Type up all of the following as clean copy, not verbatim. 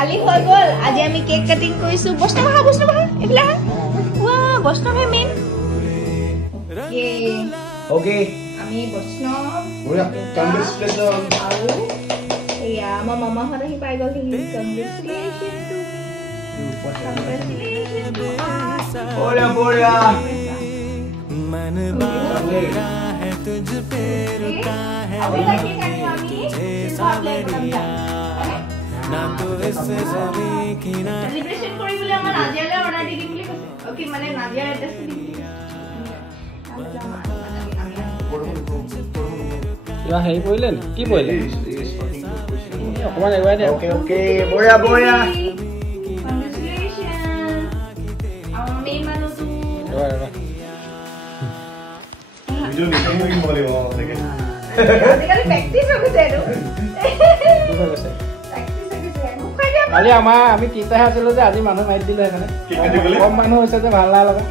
কালি হৈ গ'ল আজি আমি কেক কাটিং কৰিছো বৈষ্ণৱ এইফালে ৱা বৈষ্ণৱে মেইন ওকে আমি বৈষ্ণৱ কংগ্ৰেচুলেশ্যন আৰু এয়া আমাৰ মামাহঁত আহি পাই গ'ল কংগ্ৰেচুলেশ্যন টু বঢ়িয়া मन बांधा है तुझ पे रुका है तुझे साले दिया ना तो इस ज़मीं की ना सेलिब्रेशन কৰিবলৈ আমাৰ নাজিয়ালে অৰ্ডাৰ দি দিম বুলি কৈছে ওকে মানে নাজিয়া এড্ৰেছ দি দিম কিবা হেৰি পৰিলে নি কি পৰিলে অকমান এবাৰ দে ওকে ওকে বঢ়িয়া কংগ্ৰেচুলেশ্যন আমাৰ মেইন মানুহটো ভিডিও নিকমি মৰিব দেখে আজিকালি প্ৰেক্টিছ হৈ গৈছে আৰু কালি আমি তিনিটাহে আছিলো যে আজি মানুহ মাৰি দিলো সেইকাৰণে কম মানুহ হৈছে যে ভাল নাই লগা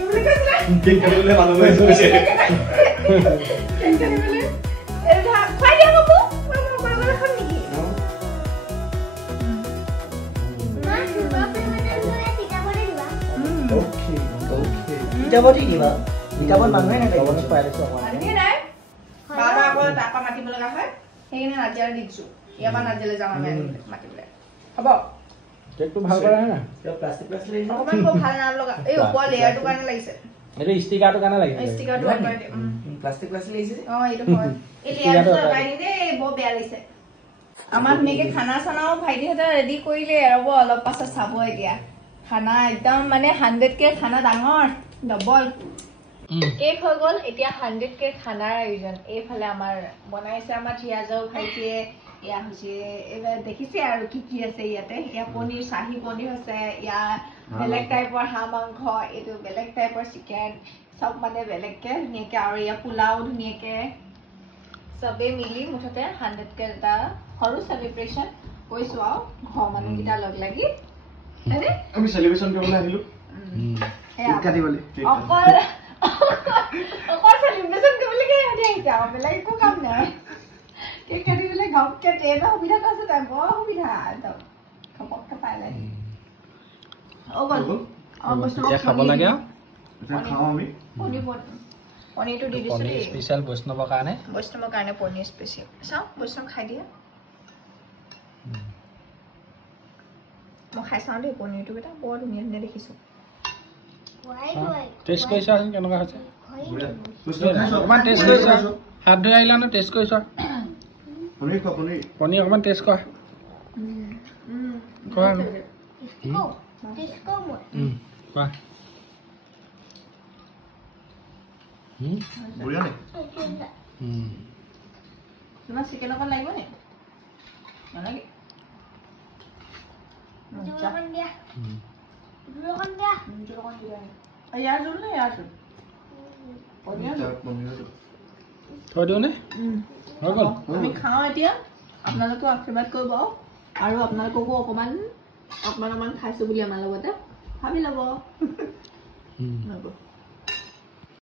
কিতাপত মানুহে নাথাকিব খুৱাই দিছো অকমান বাবা আকৌ তাৰপৰা মাতিব লগা হয় সেইকাৰণে নাজিয়ালে দি দিছো ইয়াৰ পৰা নাজিয়ালে যাম আমি মাতিবলৈ হ'ব কেকটো ভাল কৰা নাই প্লাষ্টিক অকমান খুব ভাল নাম লগা এই ওপৰ লেয়াৰটোৰ কাৰণে লাগিছে এইটো ষ্টিকাৰটোৰ কাৰণে লাগিছে ষ্টিকাৰটো আঁতৰাই দে প্লাষ্টিক লাগিছে এইটো হয় এই লেয়াৰটো আঁতৰাই দি দে বৰ বেয়া লাগিছে আমাৰ ধুনীয়াকে খানা চানাও ভাইটিহঁতে ৰেডি কৰিলে ৰ'ব অলপ পাছত চাব এতিয়া খানা একদম মানে 100K খানা ডাঙৰ ডবল কেক হৈ গ'ল এতিয়া 100K খানাৰ আয়োজন এইফালে আমাৰ বনাইছে আমাৰ ধিয়াজাও ভাইটিয়ে ইয়া হৈছে এইবাৰ দেখিছে আৰু কি আছে ইয়াতে ইয়া পনীৰ চাহী পনীৰ আছে ইয়া বেলেগ টাইপৰ হাঁহ মাংস এইটো বেলেগ টাইপৰ চিকেন সব মানে বেলেগকে ধুনীয়াকে আৰু ইয়া পোলাও ধুনীয়াকে চবে মিলি মুঠতে 100K এটা সৰু সেলিব্ৰেশন কৰিছো আৰু ঘৰ মানুহকেইটা লগ লাগি আমি সেলিব্ৰেশন কৰিবলৈ আহিলো কেক কাটিবলৈ অকল সেলিব্ৰেশন কৰিবলৈ আহিছে আৰু বেলেগ একো কাম নাই কেক কাটিবলৈ ঘপকে ট্ৰেইনৰ সুবিধাটো আছে তাই বৰ সুবিধা একদম ঘপককে পাই যায় খাব লাগে খাওঁ আমি পনীৰটো দি দিছো দেই স্পেচিয়েল বৈষ্ণৱৰ কাৰণে পনীৰ স্পেচিয়েল চাওঁ বৈষ্ণৱ খাই দিয়া মই খাই চাওঁ দেই পনীৰটো কেইটা বৰ ধুনীয়া ধুনীয়া দেখিছো টেষ্ট কৰিছা কেনেকুৱা হৈছে অকমান টেষ্ট কৰিছা হাত ধুই আহিলা ন টেষ্ট কৰিছা পনীৰ অকমান টেষ্ট কৰা কোৱা বঢ়িয়া নে তোমাৰ চিকেন অকণ লাগিব নে নালাগে ইয়াৰ জোল নে ইয়াৰ জোল থৈ দিওঁ নে হৈ গ'ল আমি খাওঁ এতিয়া আপোনালোকেও আশীৰ্বাদ কৰিব আৰু আপোনালোককো অকমান খাইছো বুলি আমাৰ লগতে ভাবি ল'ব